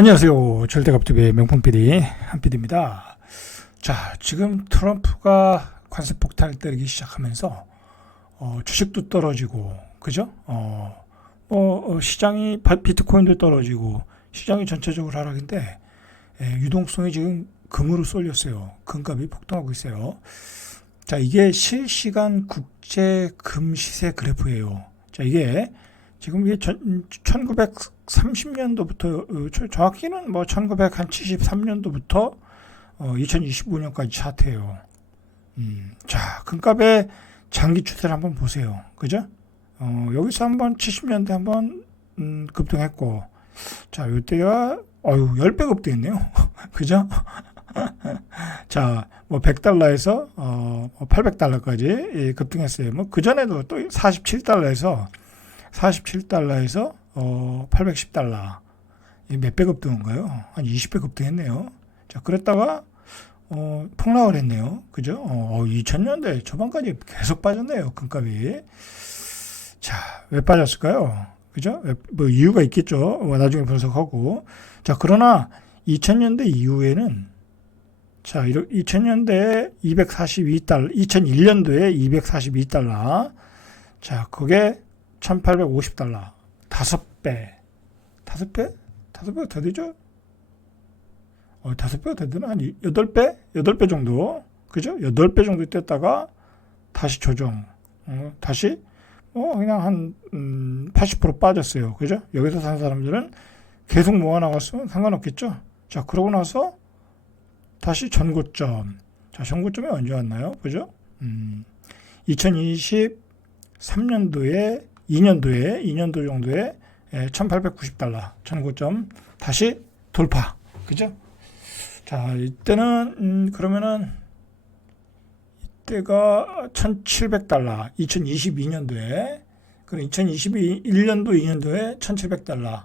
안녕하세요. 절대갑TV의 명품 PD 한PD입니다. 자, 지금 트럼프가 관세 폭탄을 때리기 시작하면서 주식도 떨어지고, 그죠? 시장이 비트코인도 떨어지고 시장이 전체적으로 하락인데 유동성이 지금 금으로 쏠렸어요. 금값이 폭등하고 있어요. 자, 이게 실시간 국제 금 시세 그래프예요. 자, 이게 지금 이게 1930년도부터 정확히는 뭐 1973년도부터 2025년까지 차트예요. 자, 금값의 장기 추세를 한번 보세요. 그죠? 여기서 한번 70년대 한번 급등했고, 자, 이때가 10배 급등했네요. 그죠? 자, 뭐 100달러에서 800달러까지 급등했어요. 뭐 그전에도 또 47달러에서 810달러. 몇 배 급등인가요? 한 20배 급등했네요. 자, 그랬다가 폭락을 했네요. 그죠? 2000년대 초반까지 계속 빠졌네요. 금값이. 자, 왜 빠졌을까요? 그죠? 뭐 이유가 있겠죠. 나중에 분석하고. 자, 그러나 2000년대 이후에는, 자, 2000년대에 242달러, 2001년도에 242달러. 자, 그게 1850달러. 5배. 5배? 5배가 더 되죠? 5배가 더 되나? 한 8배? 8배 정도. 그죠? 8배 정도 뛰었다가 다시 조정. 다시 그냥 한 80% 빠졌어요. 그죠? 여기서 산 사람들은 계속 모아나갔으면 상관없겠죠? 자, 그러고 나서 다시 전고점. 자, 전고점이 언제 왔나요? 그죠? 2023년도에 2년도 정도에 1890달러 전고점 다시 돌파. 그죠? 자, 이때는 그러면은 이때가 1700달러 2022년도에, 그럼 2021년도 2년도에 1700달러,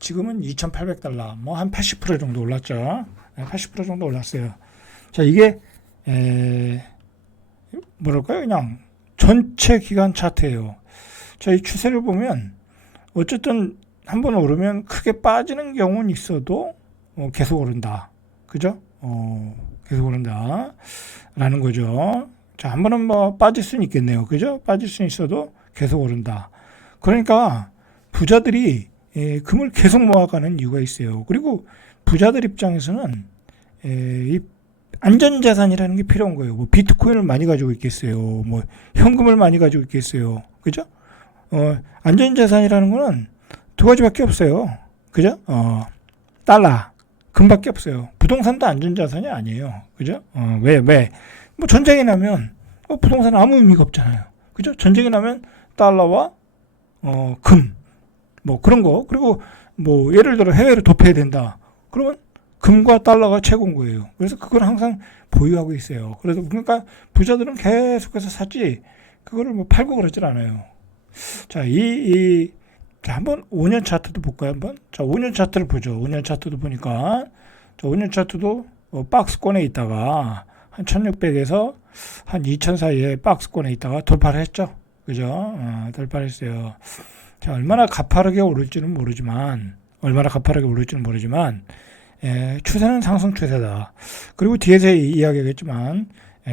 지금은 2800달러, 뭐 한 80% 정도 올랐죠. 80% 정도 올랐어요. 자, 이게 뭐랄까요? 그냥 전체 기간 차트예요. 자, 이 추세를 보면 어쨌든 한번 오르면 크게 빠지는 경우는 있어도 계속 오른다. 그죠? 계속 오른다. 라는 거죠. 자, 한 번은 뭐 빠질 수는 있겠네요. 그죠? 빠질 수는 있어도 계속 오른다. 그러니까 부자들이 금을 계속 모아가는 이유가 있어요. 그리고 부자들 입장에서는 이 안전자산이라는 게 필요한 거예요. 뭐 비트코인을 많이 가지고 있겠어요. 뭐 현금을 많이 가지고 있겠어요. 그죠? 안전자산이라는 거는 두 가지밖에 없어요. 그죠? 달러, 금밖에 없어요. 부동산도 안전자산이 아니에요. 그죠? 왜? 뭐 전쟁이 나면 부동산은 아무 의미가 없잖아요. 그죠? 전쟁이 나면 달러와 금, 뭐 그런 거. 그리고 뭐 예를 들어 해외로 도피해야 된다. 그러면 금과 달러가 최고인 거예요. 그래서 그걸 항상 보유하고 있어요. 그래서 그러니까 부자들은 계속해서 사지 그거를 뭐 팔고 그러질 않아요. 자, 자, 한번 5년 차트도 볼까요? 한번. 자, 5년 차트를 보죠. 5년 차트도 보니까, 자, 5년 차트도 박스권에 있다가 한 1600에서 한 2000 사이에 박스권에 있다가 돌파를 했죠. 그죠? 돌파를 했어요. 자, 얼마나 가파르게 오를지는 모르지만, 추세는 상승 추세다. 그리고 뒤에서 이야기하겠지만,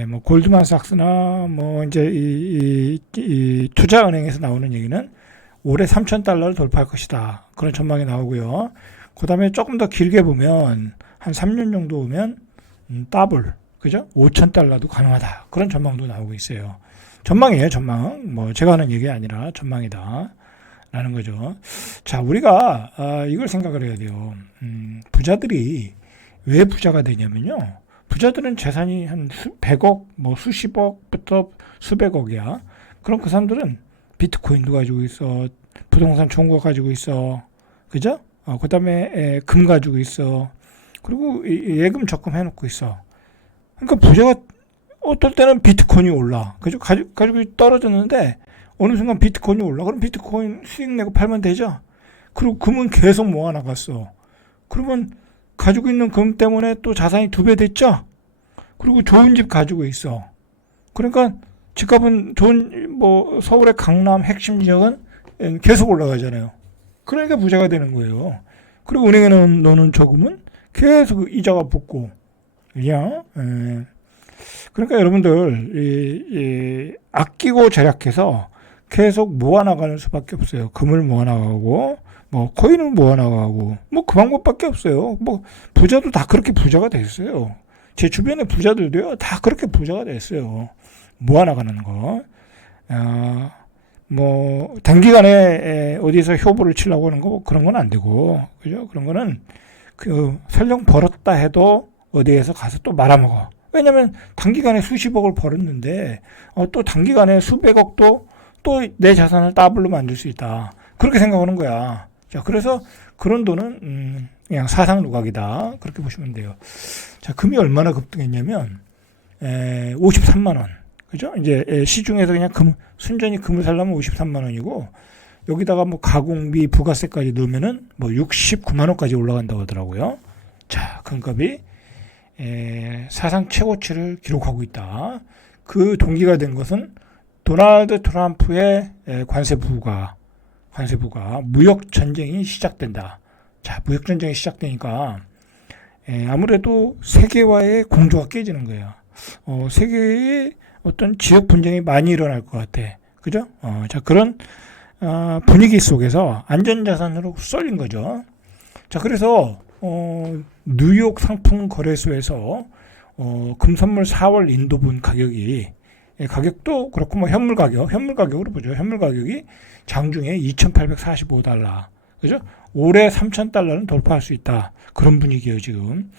뭐 골드만삭스나 뭐 이제 이 투자은행에서 나오는 얘기는 올해 3,000달러를 돌파할 것이다. 그런 전망이 나오고요. 그 다음에 조금 더 길게 보면 한 3년 정도 오면 더블, 그죠? 5,000달러도 가능하다. 그런 전망도 나오고 있어요. 전망이에요, 전망. 뭐 제가 하는 얘기가 아니라 전망이다. 라는 거죠. 자, 우리가 이걸 생각을 해야 돼요. 부자들이 왜 부자가 되냐면요. 부자들은 재산이 한 100억, 뭐 수십억부터 수백억이야. 그럼 그 사람들은 비트코인도 가지고 있어. 부동산 좋은 거 가지고 있어. 그죠? 그 다음에 금 가지고 있어. 그리고 예금 적금 해놓고 있어. 그러니까 부자가 어떨 때는 비트코인이 올라. 그죠? 가지고 떨어졌는데 어느 순간 비트코인이 올라. 그럼 비트코인 수익 내고 팔면 되죠? 그리고 금은 계속 모아나갔어. 그러면 가지고 있는 금 때문에 또 자산이 2배 됐죠? 그리고 좋은 집 가지고 있어. 그러니까 집값은 뭐 서울의 강남 핵심 지역은 계속 올라가잖아요. 그러니까 부자가 되는 거예요. 그리고 은행에 넣는 저금은 계속 이자가 붙고, 그냥, 그러니까 여러분들, 아끼고 절약해서 계속 모아나가는 수밖에 없어요. 금을 모아나가고, 뭐, 코인을 모아나가고, 뭐, 그 방법밖에 없어요. 뭐, 부자도 다 그렇게 부자가 됐어요. 제 주변의 부자들도요, 다 그렇게 부자가 됐어요. 모아나가는 거. 뭐, 단기간에 어디서 효보를 치려고 하는 거, 그런 건 안 되고, 그죠? 그런 거는, 설령 벌었다 해도 어디에서 가서 또 말아먹어. 왜냐면 단기간에 수십억을 벌었는데, 또 단기간에 수백억도 또 내 자산을 더블로 만들 수 있다. 그렇게 생각하는 거야. 자, 그래서 그런 돈은, 그냥 사상 누각이다. 그렇게 보시면 돼요. 자, 금이 얼마나 급등했냐면, 53만 원. 그죠? 이제 시중에서 그냥 순전히 금을 살려면 53만 원이고, 여기다가 뭐 가공비, 부가세까지 넣으면은 뭐 69만 원까지 올라간다고 하더라고요. 자, 금값이 사상 최고치를 기록하고 있다. 그 동기가 된 것은 도널드 트럼프의 관세 부과 무역 전쟁이 시작된다. 자, 무역 전쟁이 시작되니까 아무래도 세계와의 공조가 깨지는 거예요. 세계의 어떤 지역 분쟁이 많이 일어날 것 같아. 그죠? 자, 그런 분위기 속에서 안전자산으로 쏠린 거죠. 자, 그래서 뉴욕 상품 거래소에서 금선물 4월 인도분 가격도 그렇고 뭐 현물가격으로 보죠. 현물 가격이 장중에 2,845달러. 그죠? 올해 3,000달러는 돌파할 수 있다. 그런 분위기예요, 지금.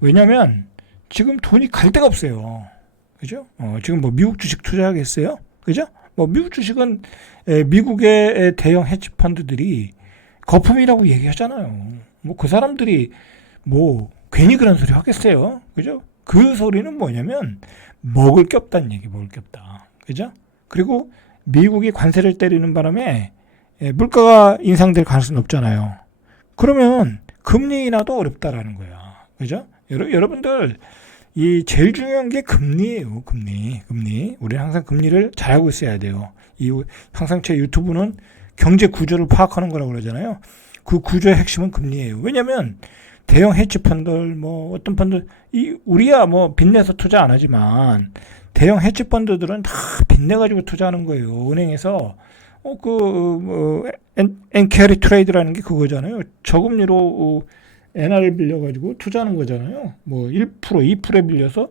왜냐면 지금 돈이 갈 데가 없어요. 그죠? 지금 뭐 미국 주식 투자하겠어요? 그죠? 뭐 미국 주식은 미국의 대형 헤지 펀드들이 거품이라고 얘기하잖아요. 뭐 그 사람들이 뭐 괜히 그런 소리 하겠어요. 그죠? 그 소리는 뭐냐면 먹을 게 없다는 얘기, 먹을 게 없다. 그죠? 그리고 미국이 관세를 때리는 바람에 물가가 인상될 가능성이 높잖아요. 그러면 금리 인하도 어렵다라는 거야. 그죠? 여러분들 이 제일 중요한 게 금리예요. 금리. 우리는 항상 금리를 잘 알고 있어야 돼요. 항상 제 유튜브는 경제 구조를 파악하는 거라고 그러잖아요. 그 구조의 핵심은 금리예요. 왜냐면 대형 헤지 펀드들 뭐 어떤 펀드 우리야 뭐 빚내서 투자 안 하지만 대형 헤지 펀드들은 다 빚내 가지고 투자하는 거예요. 은행에서 엔캐리 트레이드라는 게 그거잖아요. 저금리로 엔화를 빌려가지고 투자하는 거잖아요. 뭐 1%, 2%에 빌려서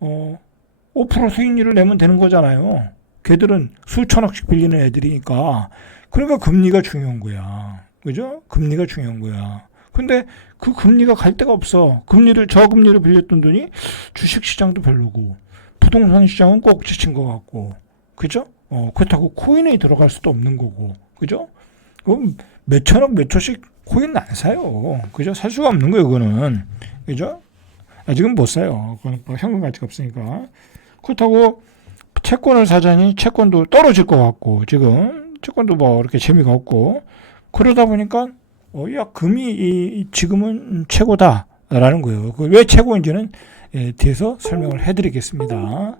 5% 수익률을 내면 되는 거잖아요. 걔들은 수천억씩 빌리는 애들이니까. 그러니까 금리가 중요한 거야. 그죠? 금리가 중요한 거야. 근데 그 금리가 갈 데가 없어. 저금리를 빌렸던 돈이 주식시장도 별로고, 부동산 시장은 꼭 지친 것 같고, 그죠? 그렇다고 코인에 들어갈 수도 없는 거고, 그죠? 그럼 몇 천억, 몇 초씩 코인 안 사요. 그죠? 살 수가 없는 거예요, 그거는. 그죠? 아직은 못 사요. 그건 뭐 현금 가치가 없으니까. 그렇다고 채권을 사자니 채권도 떨어질 것 같고, 지금 채권도 뭐 이렇게 재미가 없고, 그러다 보니까 야, 금이 지금은 최고다라는 거예요. 왜 최고인지는 뒤에서 설명을 해드리겠습니다.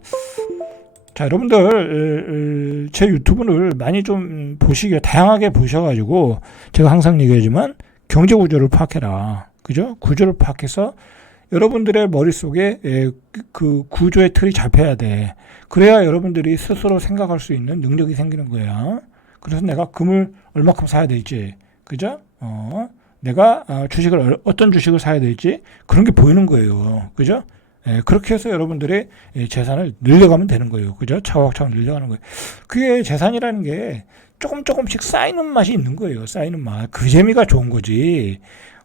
자, 여러분들 제 유튜브를 많이 좀 보시게 다양하게 보셔가지고 제가 항상 얘기하지만 경제 구조를 파악해라. 그죠? 구조를 파악해서 여러분들의 머릿속에 그 구조의 틀이 잡혀야 돼. 그래야 여러분들이 스스로 생각할 수 있는 능력이 생기는 거야. 그래서 내가 금을 얼마큼 사야 될지, 그죠? 내가 어떤 주식을 사야 될지 그런 게 보이는 거예요. 그죠? 그렇게 해서 여러분들의 재산을 늘려가면 되는 거예요. 그죠? 차곡차곡 늘려가는 거예요. 그게 재산이라는 게 조금씩 쌓이는 맛이 있는 거예요. 쌓이는 맛. 그 재미가 좋은 거지.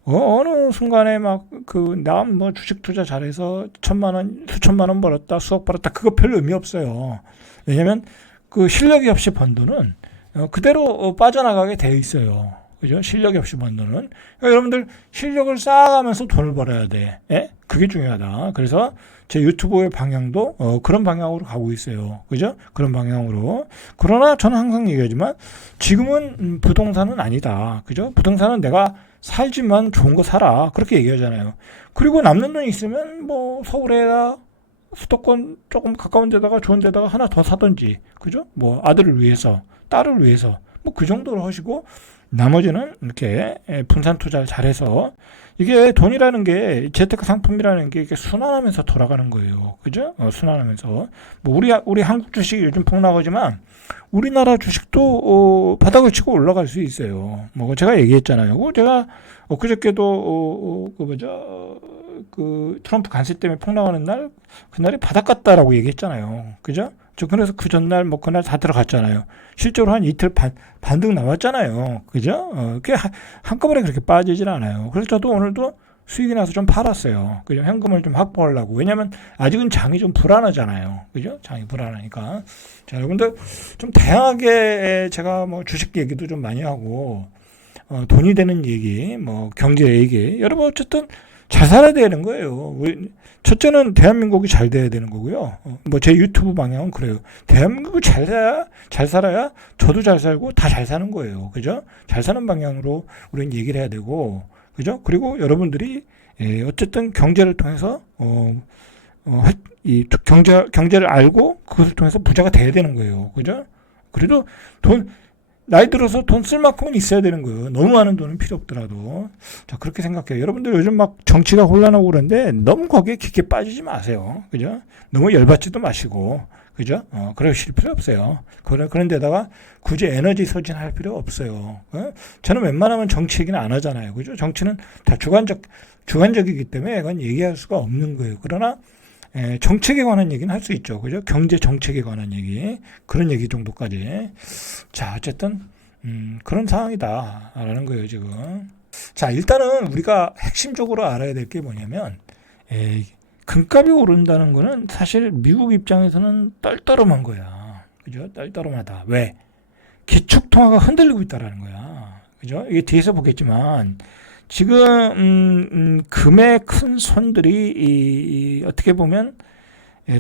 어느 순간에 남 주식 투자 잘해서 수천만 원 벌었다, 수억 벌었다. 그거 별 의미 없어요. 왜냐면 그 실력이 없이 번 돈은 그대로 빠져나가게 돼 있어요. 그죠? 실력이 없이 번 돈은. 그러니까 여러분들 실력을 쌓아가면서 돈을 벌어야 돼. 그게 중요하다. 그래서 제 유튜브의 방향도 그런 방향으로 가고 있어요. 그죠? 그런 방향으로. 그러나 저는 항상 얘기하지만 지금은 부동산은 아니다. 그죠? 부동산은 내가 살지만 좋은 거 사라. 그렇게 얘기하잖아요. 그리고 남는 돈 있으면 뭐 서울에다 수도권 조금 가까운 데다가 좋은 데다가 하나 더 사든지. 그죠? 뭐 아들을 위해서, 딸을 위해서 뭐 그 정도로 하시고 나머지는 이렇게 분산 투자를 잘해서 이게 돈이라는 게 재테크 상품이라는 게 이게 순환하면서 돌아가는 거예요. 그죠? 순환하면서 뭐 우리 한국 주식이 요즘 폭락하지만 우리나라 주식도 바닥을 치고 올라갈 수 있어요. 뭐 제가 얘기했잖아요. 제가 엊그저께도 그 트럼프 관세 때문에 폭락하는 날 그날이 바닥 같다라고 얘기했잖아요. 그죠? 저 그래서 그 전날 뭐 그날 다 들어갔잖아요. 실제로 한 이틀 반등 나왔잖아요. 그죠? 그게 한꺼번에 그렇게 빠지질 않아요. 그래서 저도 오늘도 수익이 나서 좀 팔았어요. 그죠? 현금을 좀 확보하려고. 왜냐면 아직은 장이 좀 불안하잖아요. 그죠? 장이 불안하니까. 자, 여러분들 좀 다양하게 제가 뭐 주식 얘기도 좀 많이 하고 돈이 되는 얘기, 뭐 경제 얘기. 여러분 어쨌든 잘 살아야 되는 거예요. 첫째는 대한민국이 잘 돼야 되는 거고요. 뭐 제 유튜브 방향은 그래요. 대한민국이 잘 살아야 저도 잘 살고 다 잘 사는 거예요. 그죠? 잘 사는 방향으로 우리는 얘기를 해야 되고, 그죠? 그리고 여러분들이 어쨌든 경제를 통해서 이 경제를 알고 그것을 통해서 부자가 돼야 되는 거예요. 그죠? 그래도 나이 들어서 돈 쓸 만큼은 있어야 되는 거예요. 너무 많은 돈은 필요 없더라도. 자, 그렇게 생각해요. 여러분들 요즘 막 정치가 혼란하고 그러는데 너무 거기에 깊게 빠지지 마세요. 그죠? 너무 열받지도 마시고. 그죠? 그러실 필요 없어요. 그런 데다가 굳이 에너지 소진할 필요 없어요. 저는 웬만하면 정치 얘기는 안 하잖아요. 그죠? 정치는 다 주관적이기 때문에 그건 얘기할 수가 없는 거예요. 그러나 정책에 관한 얘기는 할 수 있죠. 그죠? 경제 정책에 관한 얘기. 그런 얘기 정도까지. 자, 어쨌든, 그런 상황이다라는 거예요, 지금. 자, 일단은 우리가 핵심적으로 알아야 될 게 뭐냐면, 금값이 오른다는 거는 사실 미국 입장에서는 떨떠름한 거야. 그죠? 떨떠름하다. 왜? 기축통화가 흔들리고 있다라는 거야. 그죠? 이게 뒤에서 보겠지만, 지금 금의 큰 손들이 어떻게 보면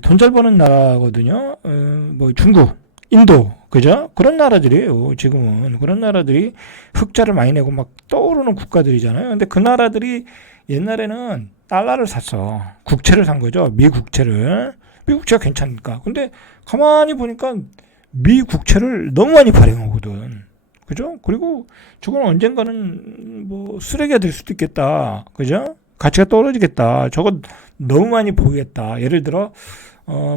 돈 잘 버는 나라거든요. 뭐 중국, 인도, 그죠? 그런 나라들이에요. 지금은 그런 나라들이 흑자를 많이 내고 막 떠오르는 국가들이잖아요. 근데 그 나라들이 옛날에는 달러를 샀어. 국채를 산 거죠. 미국채를. 미국채가 괜찮으니까. 근데 가만히 보니까 미국채를 너무 많이 발행하거든. 그죠? 그리고 저건 언젠가는 뭐 쓰레기가 될 수도 있겠다. 그죠? 가치가 떨어지겠다. 저거 너무 많이 보이겠다. 예를 들어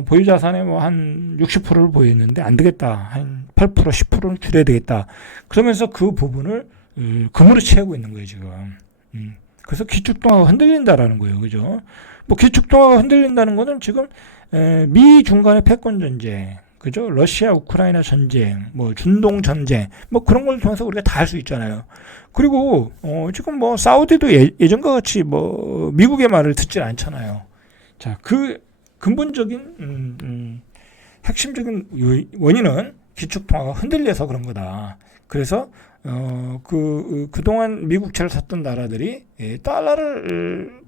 보유 자산의 뭐 한 60%를 보였는데 안 되겠다. 한 8%, 10%는 줄여야 되겠다. 그러면서 그 부분을 금으로 채우고 있는 거예요, 지금. 그래서 기축통화가 흔들린다라는 거예요. 그죠? 뭐 기축통화가 흔들린다는 거는 지금 미 간의 패권 전쟁, 그죠? 러시아 우크라이나 전쟁, 뭐 중동 전쟁, 뭐 그런 걸 통해서 우리가 다 할 수 있잖아요. 그리고 지금 뭐 사우디도 예전과 같이 뭐 미국의 말을 듣질 않잖아요. 자, 그 근본적인 핵심적인 원인은 기축통화가 흔들려서 그런 거다. 그래서 그동안 미국채를 샀던 나라들이 달러를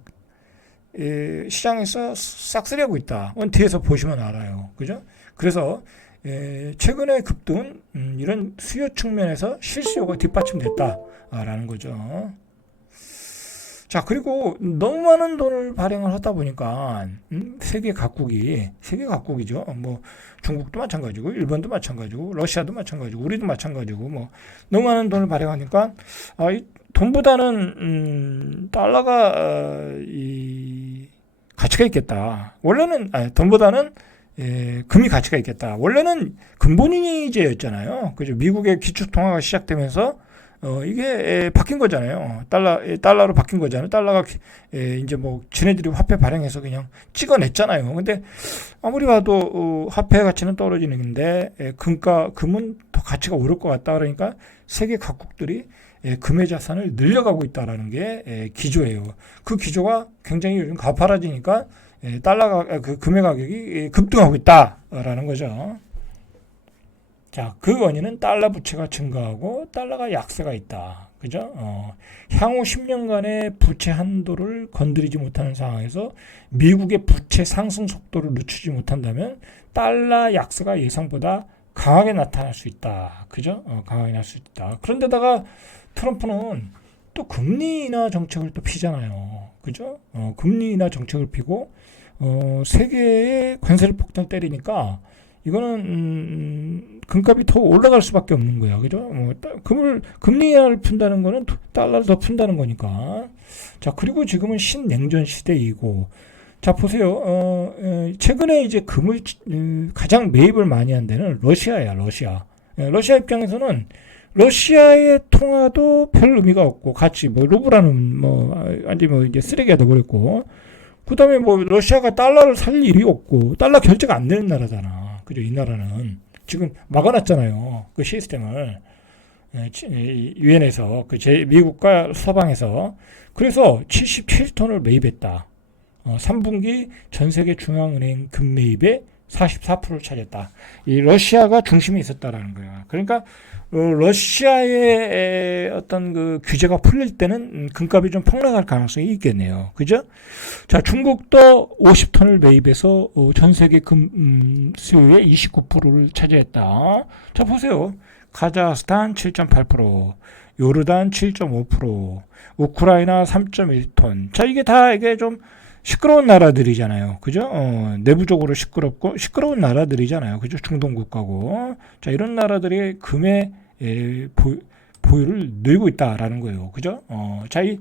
시장에서 싹쓸이하고 있다. 뒤에서 보시면 알아요. 그죠? 그래서 최근의 급등은 이런 수요 측면에서 실수요가 뒷받침됐다라는 거죠. 자, 그리고 너무 많은 돈을 발행을 하다 보니까 세계 각국이죠. 뭐 중국도 마찬가지고 일본도 마찬가지고 러시아도 마찬가지고 우리도 마찬가지고 뭐 너무 많은 돈을 발행하니까 이 돈보다는 달러가 이 가치가 있겠다. 원래는 돈보다는 금이 가치가 있겠다. 원래는 근본이제였잖아요. 그죠? 미국의 기축통화가 시작되면서 이게 바뀐 거잖아요. 달러로 바뀐 거잖아요. 달러가 이제 뭐 지네들이 화폐 발행해서 그냥 찍어냈잖아요. 근데 아무리 봐도 화폐 가치는 떨어지는데 금은 더 가치가 오를 것 같다. 그러니까 세계 각국들이 금의 자산을 늘려가고 있다라는 게 기조예요. 그 기조가 굉장히 요즘 가파라지니까 금의 가격이 급등하고 있다라는 거죠. 자, 그 원인은 달러 부채가 증가하고 달러가 약세가 있다. 그죠? 향후 10년간의 부채 한도를 건드리지 못하는 상황에서 미국의 부채 상승 속도를 늦추지 못한다면 달러 약세가 예상보다 강하게 나타날 수 있다. 그죠? 강하게 날 수 있다. 그런데다가 트럼프는 또 금리 인하 정책을 또 피잖아요. 그죠? 금리 인하 정책을 피고 세계의 관세를 폭탄 때리니까 이거는 금값이 더 올라갈 수밖에 없는 거야. 그죠? 금리 인하를 푼다는 거는 달러를 더 푼다는 거니까. 자, 그리고 지금은 신냉전 시대이고, 자, 보세요. 최근에 이제 금을 가장 매입을 많이 한 데는 러시아야, 러시아. 러시아 입장에서는 러시아의 통화도 별 의미가 없고, 같이 루블라는 완전 이제 쓰레기가 돼버렸고, 그 다음에 러시아가 달러를 살 일이 없고, 달러 결제가 안 되는 나라잖아. 그죠? 이 나라는. 지금 막아놨잖아요. 그 시스템을. 유엔에서, 미국과 서방에서. 그래서 77톤을 매입했다. 3분기 전 세계 중앙은행 금 매입의 44%를 차지했다. 이 러시아가 중심에 있었다라는 거야. 그러니까 러시아의 어떤 그 규제가 풀릴 때는 금값이 좀 폭락할 가능성이 있겠네요. 그죠? 자, 중국도 50톤을 매입해서 전 세계 금 수요의 29%를 차지했다. 자, 보세요. 카자흐스탄 7.8%, 요르단 7.5%, 우크라이나 3.1톤. 자, 이게 좀 시끄러운 나라들이잖아요. 그죠? 내부적으로 시끄러운 나라들이잖아요. 그죠? 중동 국가고. 자, 이런 나라들이 금의 보유를 늘고 있다라는 거예요. 그죠? 자, 이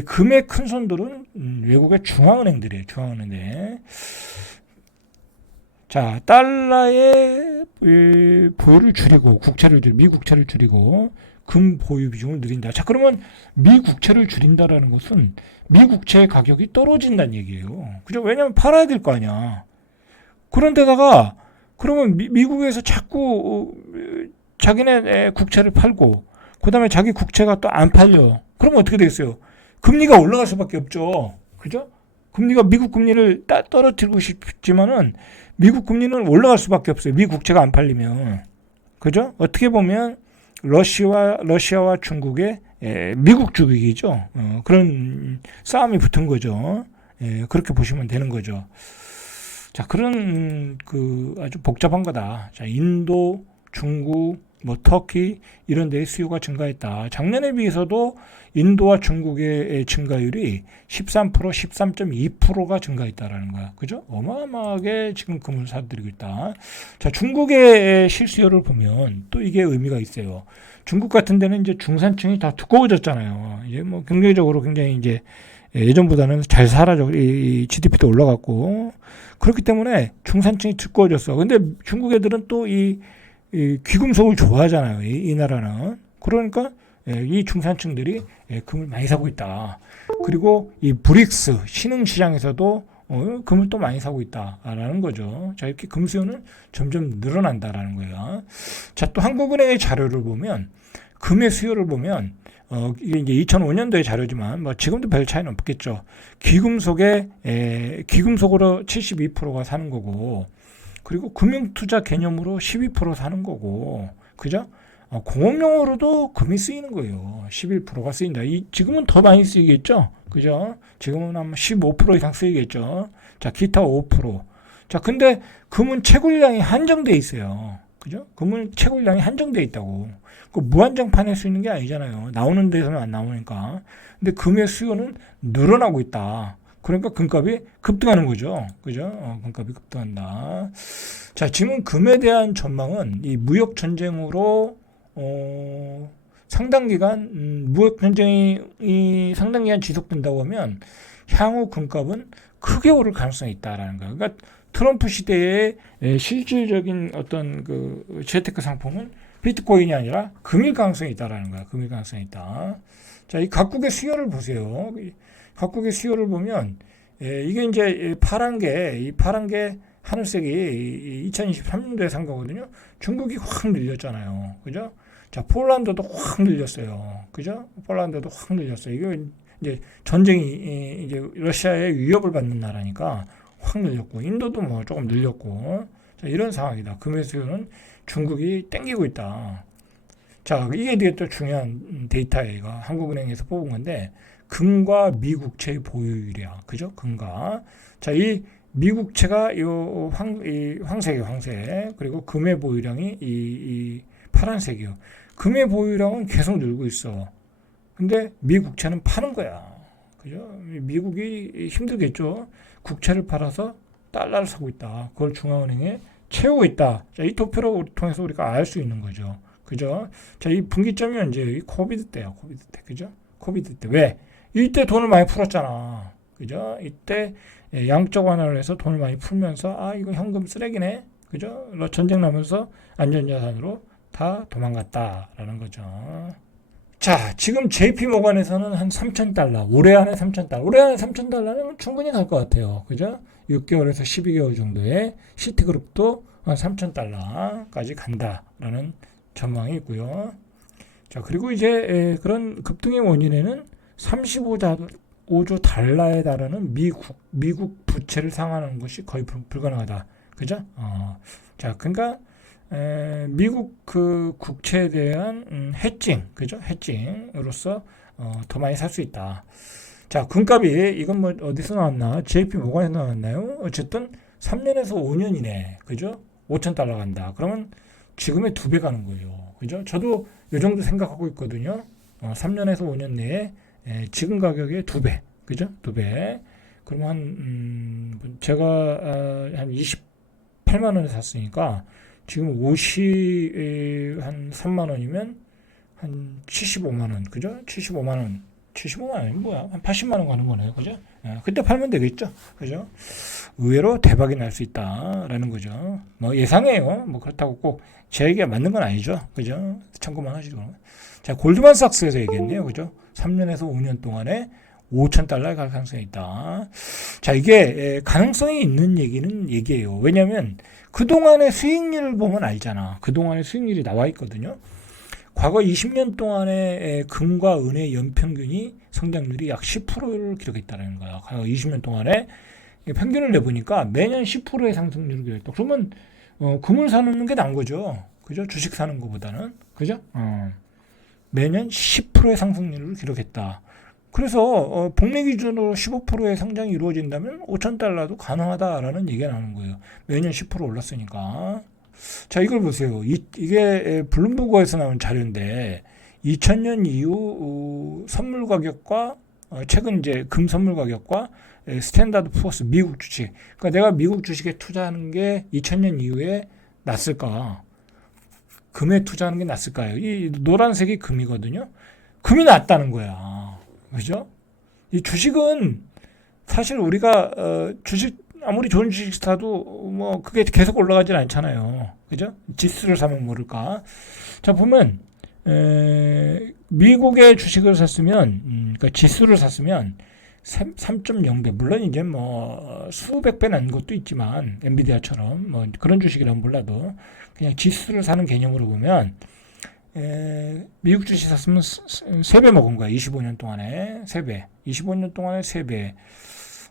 금의 큰 손들은 외국의 중앙은행들이에요. 중앙은행들. 자, 달러의 보유를 줄이고, 미국채를 줄이고, 금 보유 비중을 늘린다. 자, 그러면 미국채를 줄인다라는 것은 미국채의 가격이 떨어진다는 얘기예요. 그죠? 왜냐면 팔아야 될 거 아니야. 그런데다가, 그러면 미국에서 자꾸 자기네 국채를 팔고, 그 다음에 자기 국채가 또 안 팔려. 그러면 어떻게 되겠어요? 금리가 올라갈 수밖에 없죠. 그죠? 미국 금리를 떨어뜨리고 싶지만은, 미국 금리는 올라갈 수밖에 없어요. 미국 국채가 안 팔리면. 그죠? 어떻게 보면, 러시아와 중국의 미국 주객이죠. 그런 싸움이 붙은 거죠. 그렇게 보시면 되는 거죠. 자, 그런 아주 복잡한 거다. 자, 인도, 중국, 터키 이런 데의 수요가 증가했다. 작년에 비해서도 인도와 중국의 증가율이 13%, 13.2%가 증가했다라는 거야. 그죠? 어마어마하게 지금 금을 사들이고 있다. 자, 중국의 실수요를 보면 또 이게 의미가 있어요. 중국 같은 데는 이제 중산층이 다 두꺼워졌잖아요. 이제 경제적으로 굉장히 이제 예전보다는 잘 살아죠. 이 GDP도 올라갔고. 그렇기 때문에 중산층이 두꺼워졌어. 근데 중국 애들은 또 이 귀금속을 좋아하잖아요. 이 나라는. 그러니까 이 중산층들이 금을 많이 사고 있다. 그리고 이 브릭스 신흥시장에서도 금을 또 많이 사고 있다라는 거죠. 자, 이렇게 금 수요는 점점 늘어난다라는 거예요. 자, 또 한국은행의 자료를 보면 금의 수요를 보면 이게 이제 2005년도의 자료지만 지금도 별 차이는 없겠죠. 귀금속으로 72%가 사는 거고, 그리고 금융투자 개념으로 12% 사는 거고, 그죠? 공업용으로도 금이 쓰이는 거예요. 11%가 쓰인다. 지금은 더 많이 쓰이겠죠? 그죠? 지금은 아마 15% 이상 쓰이겠죠? 자, 기타 5%. 자, 근데 금은 채굴량이 한정돼 있어요. 그죠? 금은 채굴량이 한정돼 있다고. 무한정판에 수 있는 게 아니잖아요. 나오는 데서는 안 나오니까. 근데 금의 수요는 늘어나고 있다. 그러니까 금값이 급등하는 거죠. 그죠? 금값이 급등한다. 자, 지금 금에 대한 전망은 이 무역 전쟁으로 상당 기간 무역 전쟁이 상당 기간 지속된다고 하면 향후 금값은 크게 오를 가능성이 있다라는 거예요. 그러니까 트럼프 시대의 실질적인 어떤 재테크 상품은 비트코인이 아니라 금일 가능성이 있다라는 거야. 금일 가능성이 있다. 자, 이 각국의 수요를 보세요. 각국의 수요를 보면 이게 이제 파란 게 하늘색이 2023년도에 산 거거든요. 중국이 확 늘렸잖아요. 그죠? 자, 폴란드도 확 늘렸어요. 그죠? 폴란드도 확 늘렸어요. 이거 이제 전쟁이 이제 러시아의 위협을 받는 나라니까 확 늘렸고, 인도도 조금 늘렸고. 자, 이런 상황이다. 금의 수요는 중국이 땡기고 있다. 자, 이게 되게 또 중요한 데이터예요. 한국은행에서 뽑은 건데, 금과 미국채의 보유율이야. 그죠? 금과. 자, 이 미국채가 황색이에요, 황색. 그리고 금의 보유량이 이 파란색이요. 금의 보유량은 계속 늘고 있어. 근데 미국채는 파는 거야. 그죠? 미국이 힘들겠죠? 국채를 팔아서 달러를 사고 있다. 그걸 중앙은행에 채우고 있다. 자, 이 도표를 통해서 우리가 알 수 있는 거죠. 그죠? 자, 이 분기점이 언제? 이 코비드 때야, 코비드 때. 그죠? 코비드 때. 왜? 이때 돈을 많이 풀었잖아. 그죠? 이때 양적 완화를 해서 돈을 많이 풀면서, 아, 이거 현금 쓰레기네. 그죠? 전쟁 나면서 안전자산으로 다 도망갔다라는 거죠. 자, 지금 JP 모건에서는 한 3,000달러, 올해 안에 3,000달러, 올해 안에 3,000달러는 충분히 갈 것 같아요. 그죠? 6개월에서 12개월 정도의 시티그룹도 한 3,000달러까지 간다라는 전망이 있고요. 자, 그리고 이제 그런 급등의 원인에는 35조 달러에 달하는 미국 부채를 상환하는 것이 거의 불가능하다. 그죠? 자, 그러니까 미국 그 국채에 대한 해칭, 그죠? 해칭으로서 더 많이 살 수 있다. 자, 금값이 이건 뭐 어디서 나왔나? JP 모건에서 나왔나요? 어쨌든 3년에서 5년이네, 그죠? 5,000달러 간다. 그러면 지금의 2배 가는 거예요, 그죠? 저도 이 정도 생각하고 있거든요. 3년에서 5년 내에 지금 가격의 2배, 그죠? 2배. 그러면 제가 한 28만 원에 샀으니까 지금 옷이 한 3만 원이면 한 75만 원, 그죠? 75만 원. 75만 원이 뭐야? 한 80만 원 가는 거네요, 그죠? 그때 팔면 되겠죠, 그죠? 의외로 대박이 날 수 있다라는 거죠. 뭐 예상해요. 뭐 그렇다고 꼭 제 얘기가 맞는 건 아니죠, 그죠? 참고만 하시고. 자, 골드만삭스에서 얘기했네요, 그죠? 3년에서 5년 동안에 5,000달러에 갈 가능성이 있다. 자, 이게 가능성이 있는 얘기예요. 왜냐하면 그동안의 수익률을 보면 알잖아. 그동안의 수익률이 나와 있거든요. 과거 20년 동안의 금과 은의 연평균이 성장률이 약 10%를 기록했다는 거야. 과거 20년 동안에 평균을 내보니까 매년 10%의 상승률을 기록했다. 그러면 금을 사는 게 나은 거죠. 그죠? 주식 사는 것보다는. 그죠? 매년 10%의 상승률을 기록했다. 그래서 복리 기준으로 15%의 성장이 이루어진다면 5,000달러도 가능하다라는 얘기가 나오는 거예요. 매년 10% 올랐으니까. 자, 이걸 보세요. 이게 블룸버그에서 나온 자료인데 2000년 이후 선물 가격과 최근 이제 금 선물 가격과 스탠다드 푸어스 미국 주식. 그러니까 내가 미국 주식에 투자하는 게 2000년 이후에 낫을까? 금에 투자하는 게 낫을까요? 이 노란색이 금이거든요. 금이 낫다는 거야. 그죠? 이 주식은 사실 우리가 주식 아무리 좋은 주식 사도 뭐 그게 계속 올라가진 않잖아요. 그죠? 지수를 사면 모를까. 자, 보면 미국의 주식을 샀으면 그러니까 지수를 샀으면 3.0배. 물론 이제 뭐 수백 배 난 것도 있지만 엔비디아처럼 뭐 그런 주식이라면 몰라도 그냥 지수를 사는 개념으로 보면 미국 주식 샀으면 3배 먹은 거야. 25년 동안에 3배. 25년 동안에 3배.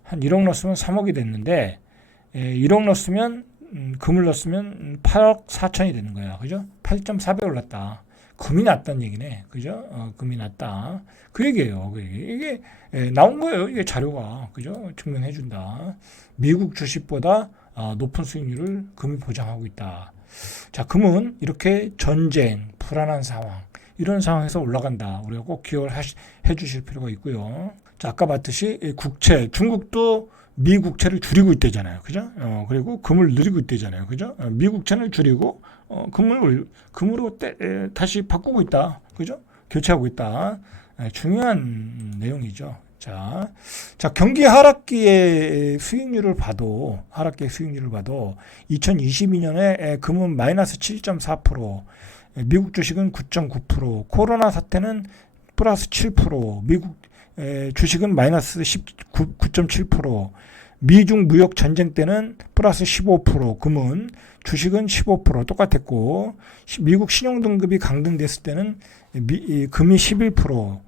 한 1억 넣었으면 3억이 됐는데 1억 넣었으면 금을 넣었으면 8억 4천이 되는 거야. 그죠? 8.4배 올랐다. 금이 낮다는 얘기네. 그죠? 금이 낮다. 그 얘기예요. 이게 나온 거예요. 이게 자료가. 그죠? 증명해 준다. 미국 주식보다 높은 수익률을 금이 보장하고 있다. 자, 금은 이렇게 전쟁, 불안한 상황, 이런 상황에서 올라간다. 우리가 꼭 기억을 해 주실 필요가 있고요. 자, 아까 봤듯이 국채, 중국도 미국채를 줄이고 있대잖아요. 그죠? 그리고 금을 늘리고 있대잖아요. 그죠? 미국채는 줄이고 금으로 다시 바꾸고 있다. 그죠? 교체하고 있다. 중요한 내용이죠. 자, 경기 하락기의 수익률을 봐도 2022년에 금은 마이너스 7.4%, 미국 주식은 9.9%, 코로나 사태는 플러스 7%, 미국 주식은 마이너스 9.7%, 미중 무역 전쟁 때는 플러스 15%, 금은 주식은 15% 똑같았고, 미국 신용등급이 강등됐을 때는 금이 11%,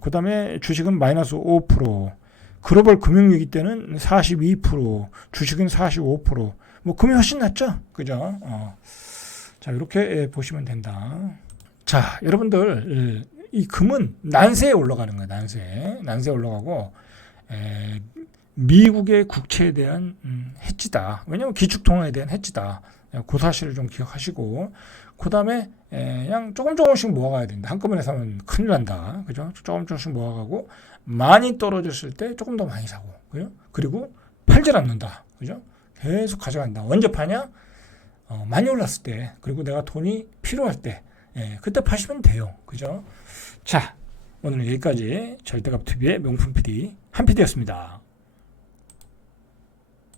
그 다음에 주식은 마이너스 5%, 글로벌 금융위기 때는 42%, 주식은 45%, 뭐 금이 훨씬 낫죠, 그죠? 자, 이렇게 보시면 된다. 자, 여러분들 이 금은 난세에 올라가는 거예요. 난세에 올라가고 미국의 국채에 대한 해지다. 왜냐하면 기축통화에 대한 해지다. 그 사실을 좀 기억하시고 그 다음에 그냥 조금씩 모아가야 된다. 한꺼번에 사면 큰일 난다. 그죠? 조금씩 모아가고 많이 떨어졌을 때 조금 더 많이 사고, 그죠? 그리고 팔질 않는다. 그죠? 계속 가져간다. 언제 파냐? 많이 올랐을 때, 그리고 내가 돈이 필요할 때, 그때 파시면 돼요. 그죠? 자, 오늘은 여기까지 절대값 TV의 명품 PD 한 PD였습니다.